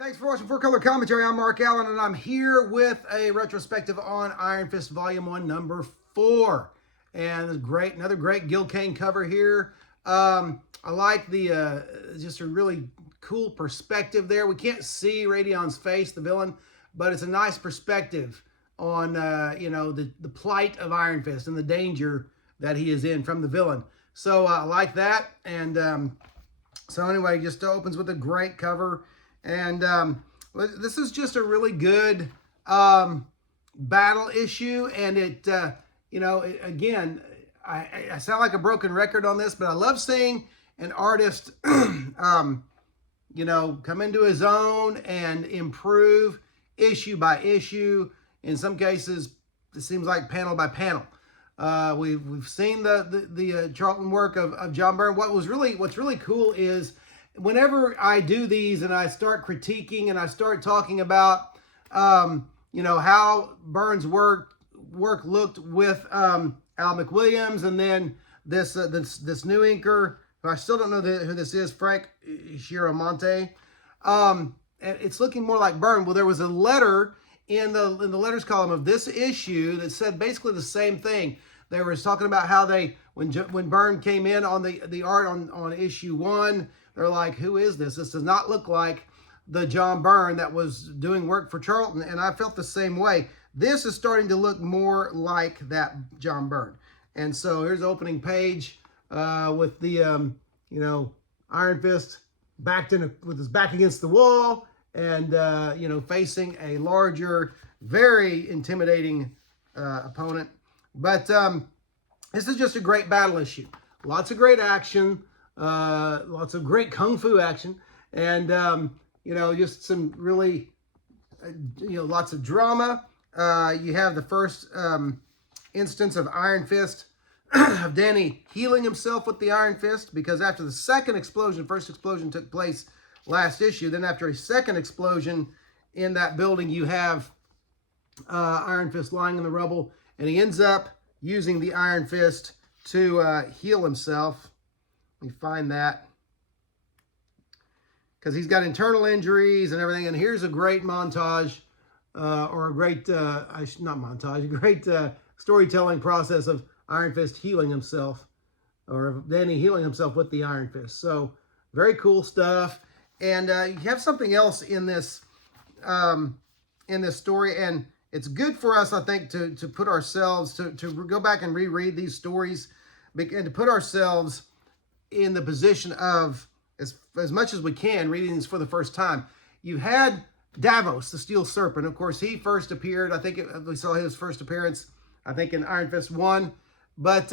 Thanks for watching 4-Color Commentary. I'm Mark Allen, and I'm here with a retrospective on Iron Fist Volume 1, number 4. And great, another great Gil Kane cover here. I like the, just a really cool perspective there. We can't see Radion's face, the villain, but it's a nice perspective on, you know, the plight of Iron Fist and the danger that he is in from the villain. So I like that. And so anyway, just opens with a great cover. And this is just a really good battle issue. And it, you know, again, I sound like a broken record on this, but I love seeing an artist, you know, come into his own and improve issue by issue. In some cases, it seems like panel by panel. We've seen the Charlton work of John Byrne. What's really cool is whenever I do these and I start critiquing and I start talking about, you know, how Byrne's work looked with Al McWilliams, and then this new inker, who I still don't know who this is, Frank Chiaramonte. And it's looking more like Byrne. Well, there was a letter in the letters column of this issue that said basically the same thing. They were talking about how when Byrne came in on the art on issue 1, they're like, who is this? This does not look like the John Byrne that was doing work for Charlton. And I felt the same way. This is starting to look more like that John Byrne. And so here's the opening page with the, you know, Iron Fist with his back against the wall and, you know, facing a larger, very intimidating opponent. But this is just a great battle issue. Lots of great action. Lots of great kung fu action, and you know, just some really, you know, lots of drama. You have the first instance of Iron Fist, of Danny healing himself with the Iron Fist, because after the first explosion took place last issue. Then after a second explosion in that building, you have Iron Fist lying in the rubble, and he ends up using the Iron Fist to heal himself. Let me find that, because he's got internal injuries and everything. And here's a great montage, or a great, not montage, a great storytelling process of Iron Fist healing himself, or Danny healing himself with the Iron Fist. So very cool stuff. And you have something else in this story, and it's good for us, I think, to put ourselves, to go back and reread these stories, and to put ourselves in the position of, as much as we can, reading these for the first time. You had Davos, the Steel Serpent. Of course, he first appeared, I think we saw his first appearance, I think, in Iron Fist 1. But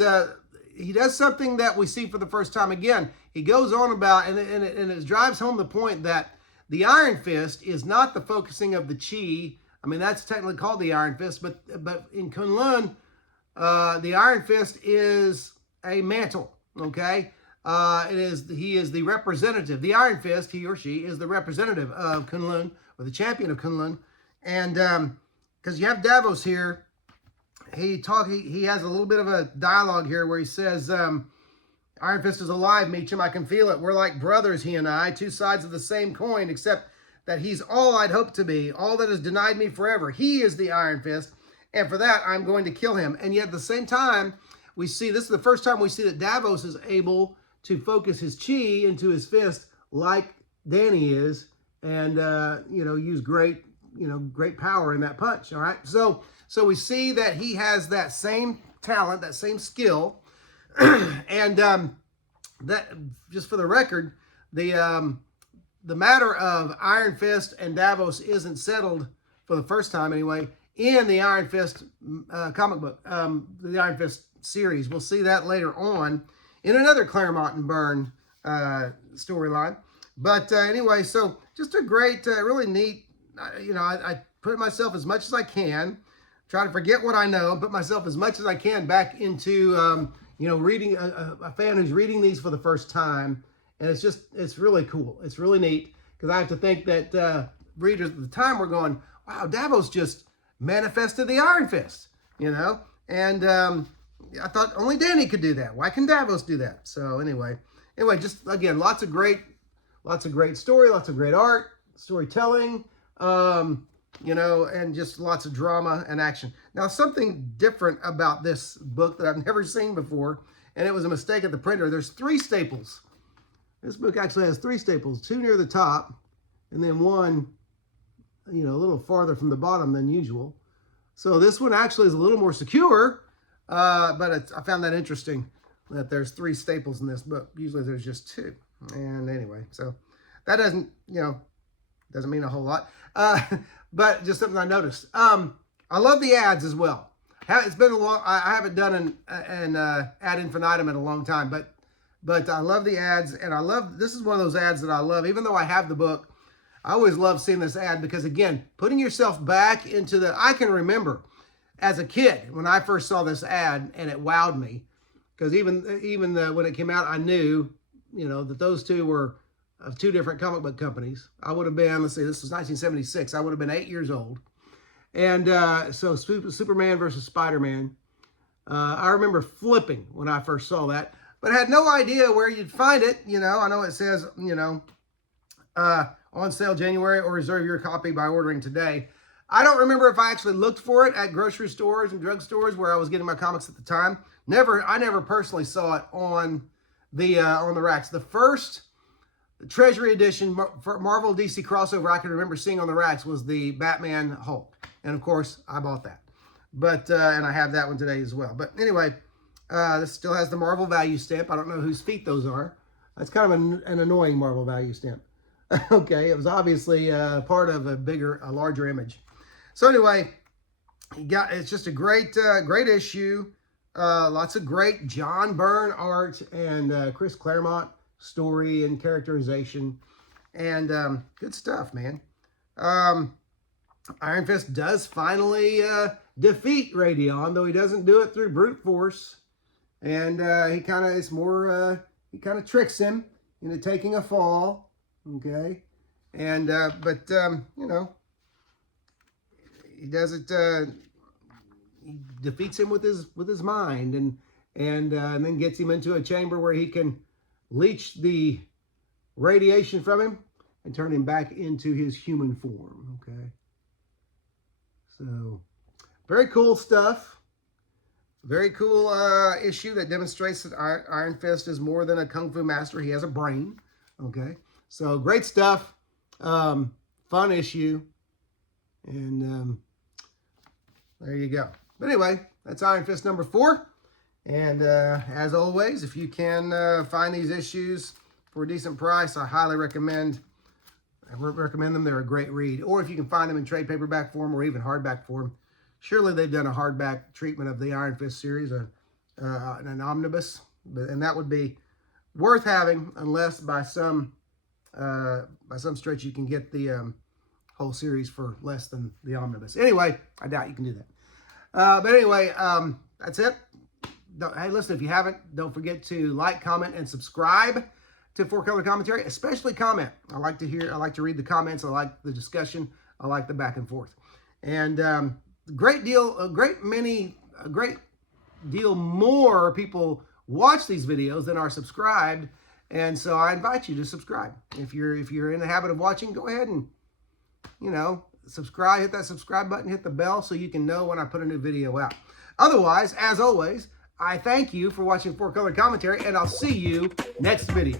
he does something that we see for the first time again. He goes on about, and it drives home the point that the Iron Fist is not the focusing of the chi. I mean, that's technically called the Iron Fist, but in Kunlun, the Iron Fist is a mantle, okay? He is the representative. The Iron Fist, he or she, is the representative of Kunlun, or the champion of Kunlun. And because you have Davos here, he has a little bit of a dialogue here where he says, Iron Fist is alive, Meacham. I can feel it. We're like brothers, he and I, two sides of the same coin, except that he's all I'd hoped to be, all that has denied me forever. He is the Iron Fist, and for that, I'm going to kill him. And yet at the same time, we see, this is the first time we see that Davos is able to focus his chi into his fist like Danny is, and, you know, use great power in that punch, all right? So we see that he has that same talent, that same skill, and that, just for the record, the matter of Iron Fist and Davos isn't settled, for the first time anyway, in the Iron Fist comic book, the Iron Fist series. We'll see that later on in another Claremont and Byrne storyline. But anyway, so just a great, really neat, you know, I put myself as much as I can, try to forget what I know, and put myself as much as I can back into, you know, reading, a fan who's reading these for the first time. And it's really cool. It's really neat, because I have to think that readers at the time were going, wow, Davos just manifested the Iron Fist, you know? And I thought only Danny could do that. Why can Davos do that? So anyway, just again, lots of great story, lots of great art, storytelling, you know, and just lots of drama and action. Now, something different about this book that I've never seen before, and it was a mistake at the printer. There's 3 staples. This book actually has 3 staples, 2 near the top, and then 1, you know, a little farther from the bottom than usual. So this one actually is a little more secure, but I found that interesting that there's 3 staples in this book. Usually there's just 2. And anyway, so that doesn't, you know, doesn't mean a whole lot, but just something I noticed. I love the ads as well. It's been a long, I haven't done an ad infinitum in a long time, but I love the ads, and I love, this is one of those ads that I love. Even though I have the book, I always love seeing this ad because, again, putting yourself back into the, I can remember as a kid when I first saw this ad, and it wowed me, because even when it came out, I knew, you know, that those 2 were of 2 different comic book companies. I would have been, let's see, this was 1976. I would have been 8 years old. And so Superman versus Spider-Man. I remember flipping when I first saw that, but I had no idea where you'd find it. You know, I know it says, you know, on sale January, or reserve your copy by ordering today. I don't remember if I actually looked for it at grocery stores and drugstores where I was getting my comics at the time. I never personally saw it on the racks. The first Treasury edition Marvel DC crossover I can remember seeing on the racks was the Batman Hulk, and of course I bought that. But and I have that one today as well. But anyway, this still has the Marvel value stamp. I don't know whose feet those are. That's kind of an annoying Marvel value stamp. Okay, it was obviously part of a larger image. So anyway, it's just a great issue. Lots of great John Byrne art and Chris Claremont story and characterization, and good stuff, man. Iron Fist does finally defeat Radion, though he doesn't do it through brute force, and he kind of tricks him into taking a fall. Okay, and but you know, he does it. He defeats him with his mind, and then gets him into a chamber where he can leach the radiation from him and turn him back into his human form. Okay, so very cool stuff. Very cool issue that demonstrates that Iron Fist is more than a kung fu master. He has a brain. Okay, so great stuff. Fun issue, and there you go. But anyway, that's Iron Fist number 4. And as always, if you can find these issues for a decent price, I highly recommend them. They're a great read. Or if you can find them in trade paperback form or even hardback form. Surely they've done a hardback treatment of the Iron Fist series, an omnibus, and that would be worth having, unless by some stretch you can get the whole series for less than the omnibus. Anyway, I doubt you can do that. But anyway, that's it. Hey, listen, if you haven't, don't forget to like, comment, and subscribe to 4-Color Commentary, especially comment. I like to read the comments. I like the discussion. I like the back and forth. And a great deal more people watch these videos than are subscribed. And so I invite you to subscribe. If you're in the habit of watching, go ahead and, you know, subscribe, hit that subscribe button, hit the bell so you can know when I put a new video out. Otherwise, as always, I thank you for watching 4-Color Commentary, and I'll see you next video.